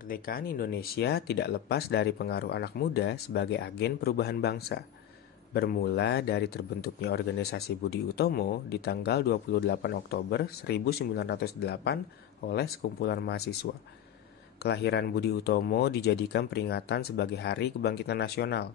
Kemerdekaan Indonesia tidak lepas dari pengaruh anak muda sebagai agen perubahan bangsa. Bermula dari terbentuknya organisasi Budi Utomo di tanggal 28 Oktober 1908 oleh sekumpulan mahasiswa. Kelahiran Budi Utomo dijadikan peringatan sebagai Hari Kebangkitan Nasional,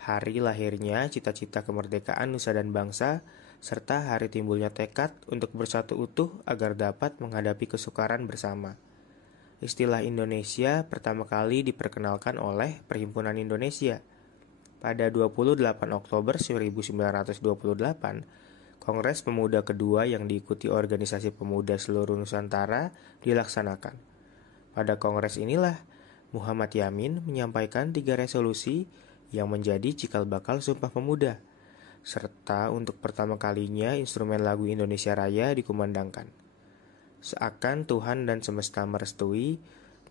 hari lahirnya cita-cita kemerdekaan nusa dan bangsa, serta hari timbulnya tekad untuk bersatu utuh agar dapat menghadapi kesukaran bersama. Istilah Indonesia pertama kali diperkenalkan oleh Perhimpunan Indonesia. Pada 28 Oktober 1928, Kongres Pemuda kedua yang diikuti organisasi pemuda seluruh Nusantara dilaksanakan. Pada kongres inilah Muhammad Yamin menyampaikan 3 resolusi yang menjadi cikal bakal Sumpah Pemuda, serta untuk pertama kalinya instrumen lagu Indonesia Raya dikumandangkan. Seakan Tuhan dan semesta merestui,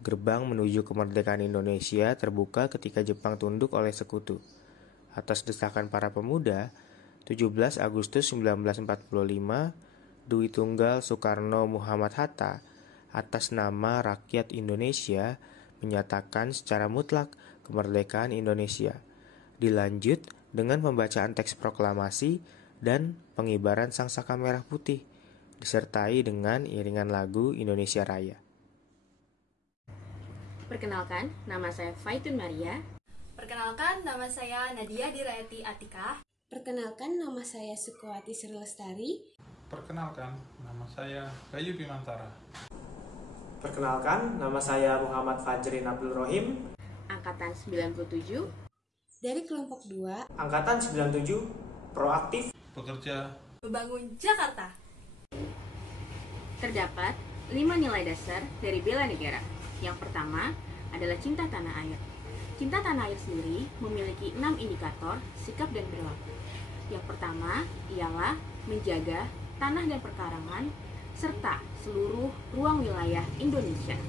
gerbang menuju kemerdekaan Indonesia terbuka ketika Jepang tunduk oleh sekutu. Atas desakan para pemuda, 17 Agustus 1945, Dwi Tunggal Soekarno Muhammad Hatta atas nama rakyat Indonesia menyatakan secara mutlak kemerdekaan Indonesia. Dilanjut dengan pembacaan teks proklamasi dan pengibaran sangsaka merah putih, disertai dengan iringan lagu Indonesia Raya. Perkenalkan, nama saya Faitun Maria. Perkenalkan, nama saya Nadia Dirayati Atika. Perkenalkan, nama saya Sukuwati Sri Lestari. Perkenalkan, nama saya Bayu Bimantara. Perkenalkan, nama saya Muhammad Fajrin Abdul Rohim. Angkatan 97. Dari kelompok 2. Angkatan 97, proaktif, Bekerja, Membangun Jakarta. Terdapat 5 nilai dasar dari bela negara. Yang pertama adalah cinta tanah air. Cinta tanah air sendiri memiliki 6 indikator sikap dan perilaku. Yang pertama ialah menjaga tanah dan perkarangan serta seluruh ruang wilayah Indonesia.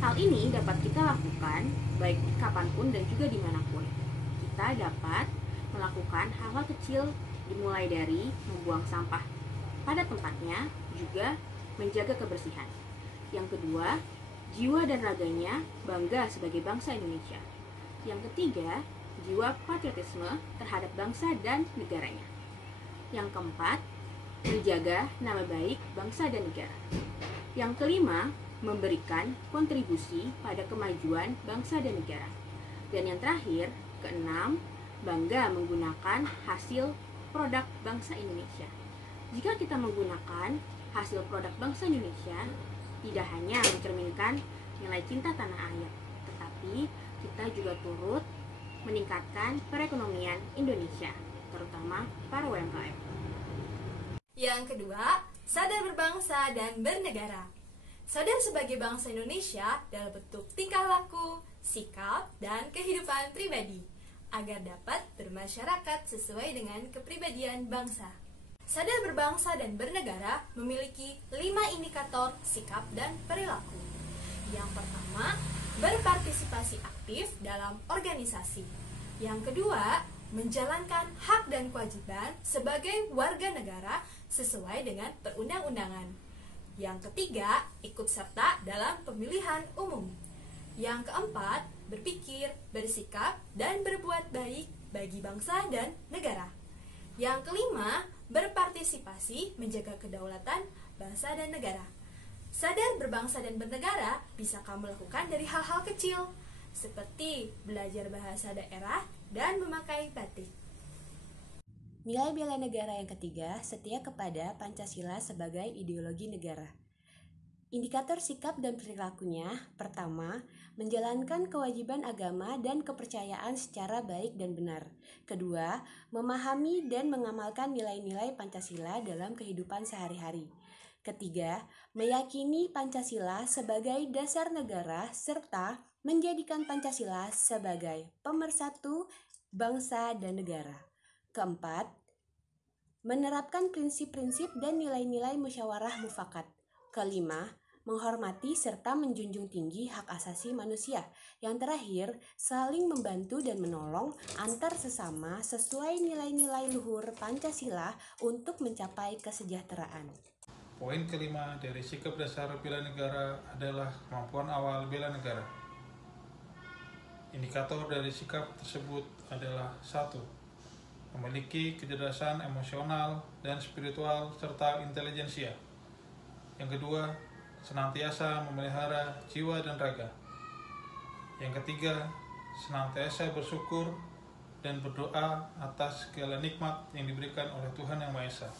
Hal ini dapat kita lakukan baik kapanpun dan juga dimanapun. Kita dapat melakukan hal-hal kecil dimulai dari membuang sampah pada tempatnya, juga menjaga kebersihan. Yang kedua, jiwa dan raganya bangga sebagai bangsa Indonesia. Yang ketiga, jiwa patriotisme terhadap bangsa dan negaranya. Yang keempat, menjaga nama baik bangsa dan negara. Yang kelima, memberikan kontribusi pada kemajuan bangsa dan negara. Dan yang terakhir, keenam, bangga menggunakan hasil produk bangsa Indonesia. Jika kita menggunakan hasil produk bangsa Indonesia, tidak hanya mencerminkan nilai cinta tanah air, tetapi kita juga turut meningkatkan perekonomian Indonesia, terutama para UMKM. Yang kedua, sadar berbangsa dan bernegara. Sadar sebagai bangsa Indonesia dalam bentuk tingkah laku, sikap, dan kehidupan pribadi, agar dapat bermasyarakat sesuai dengan kepribadian bangsa. Sadar berbangsa dan bernegara memiliki 5 indikator sikap dan perilaku. Yang pertama, berpartisipasi aktif dalam organisasi. Yang kedua, menjalankan hak dan kewajiban sebagai warga negara sesuai dengan perundang-undangan. Yang ketiga, ikut serta dalam pemilihan umum. Yang keempat, berpikir, bersikap, dan berbuat baik bagi bangsa dan negara. Yang kelima, berpartisipasi menjaga kedaulatan bangsa dan negara. Sadar berbangsa dan bernegara bisa kamu lakukan dari hal-hal kecil, seperti belajar bahasa daerah dan memakai batik. Nilai bela negara yang ketiga, setia kepada Pancasila sebagai ideologi negara. Indikator sikap dan perilakunya, pertama, menjalankan kewajiban agama dan kepercayaan secara baik dan benar. Kedua, memahami dan mengamalkan nilai-nilai Pancasila dalam kehidupan sehari-hari. Ketiga, meyakini Pancasila sebagai dasar negara serta menjadikan Pancasila sebagai pemersatu bangsa dan negara. Keempat, menerapkan prinsip-prinsip dan nilai-nilai musyawarah mufakat. Kelima, menghormati serta menjunjung tinggi hak asasi manusia. Yang terakhir, saling membantu dan menolong antar sesama sesuai nilai-nilai luhur Pancasila untuk mencapai kesejahteraan. Poin kelima dari sikap dasar bela negara adalah kemampuan awal bela negara. Indikator dari sikap tersebut adalah 1. Memiliki kecerdasan emosional dan spiritual serta intelijensia. Yang kedua, senantiasa memelihara jiwa dan raga. Yang ketiga, senantiasa bersyukur dan berdoa atas segala nikmat yang diberikan oleh Tuhan Yang Maha Esa.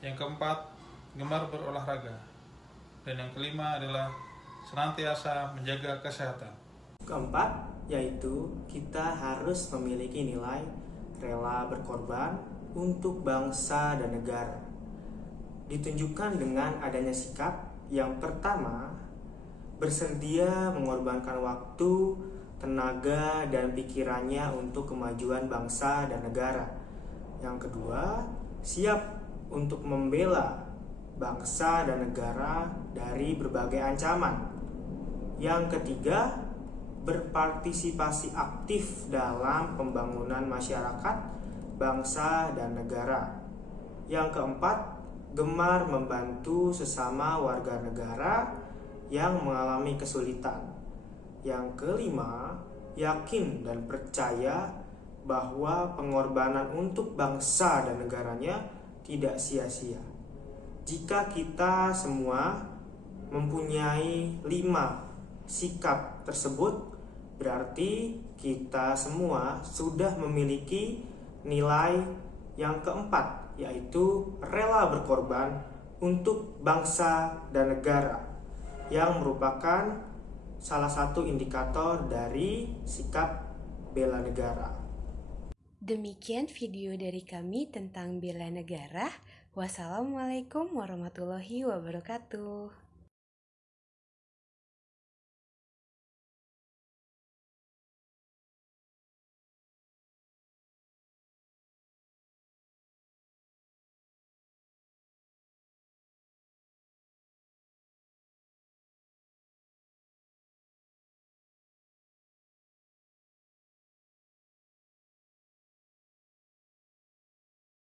Yang keempat, gemar berolahraga. Dan yang kelima adalah senantiasa menjaga kesehatan. Keempat, yaitu kita harus memiliki nilai rela berkorban untuk bangsa dan negara. Ditunjukkan dengan adanya sikap yang pertama, bersedia mengorbankan waktu, tenaga, dan pikirannya untuk kemajuan bangsa dan negara. Yang kedua, siap untuk membela bangsa dan negara dari berbagai ancaman. Yang ketiga, berpartisipasi aktif dalam pembangunan masyarakat, bangsa, dan negara. Yang keempat, gemar membantu sesama warga negara yang mengalami kesulitan. Yang kelima, yakin dan percaya bahwa pengorbanan untuk bangsa dan negaranya tidak sia-sia. Jika kita semua mempunyai 5 sikap tersebut, berarti kita semua sudah memiliki nilai yang keempat, yaitu rela berkorban untuk bangsa dan negara, yang merupakan salah satu indikator dari sikap bela negara. Demikian video dari kami tentang bela negara. Wassalamualaikum warahmatullahi wabarakatuh.